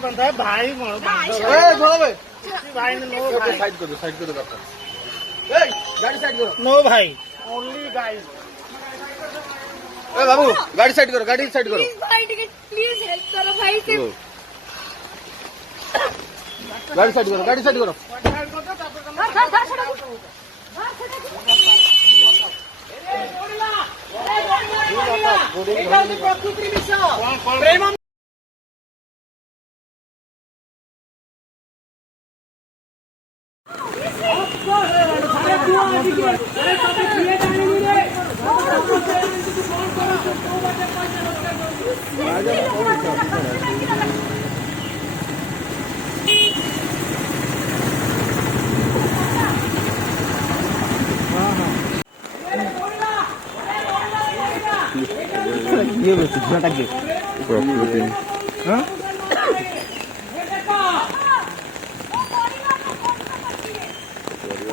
बनता है भाई भाई साइड करो गाड़ी साइड करो नो भाई ओनली गाइस बाबू गाड़ी साइड करो प्लीज हेल्प करो भाई से गाड़ी साइड करो ये प्रकृति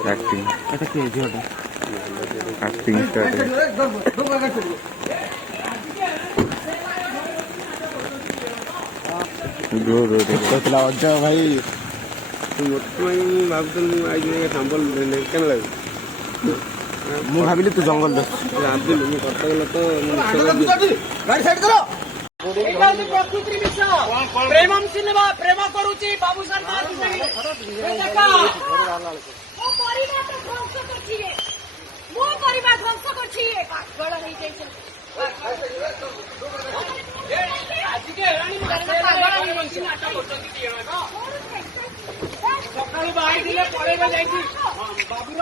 एक्टिंग एक्टिंग स्टार्ट भाई ମୁଁ ଭାବିଲି ତୁ ଜଙ୍ଗଲ ଗାଡ଼ି ସାଇଡ୍ କର ପ୍ରକୃତି ବିଷ ପ୍ରେମ ସିନେମା ପ୍ରେମ କରୁଛି ବାବୁ ଶର୍ମା ମୋ ପରିବାର ଧ୍ୱଂସ କରୁଛି ପାଗଳ ହେଇଯାଇଛି ସକାଳୁ ବାହାରିଥିଲେ ପଳେଇବା ଯାଇଛି ବାବୁର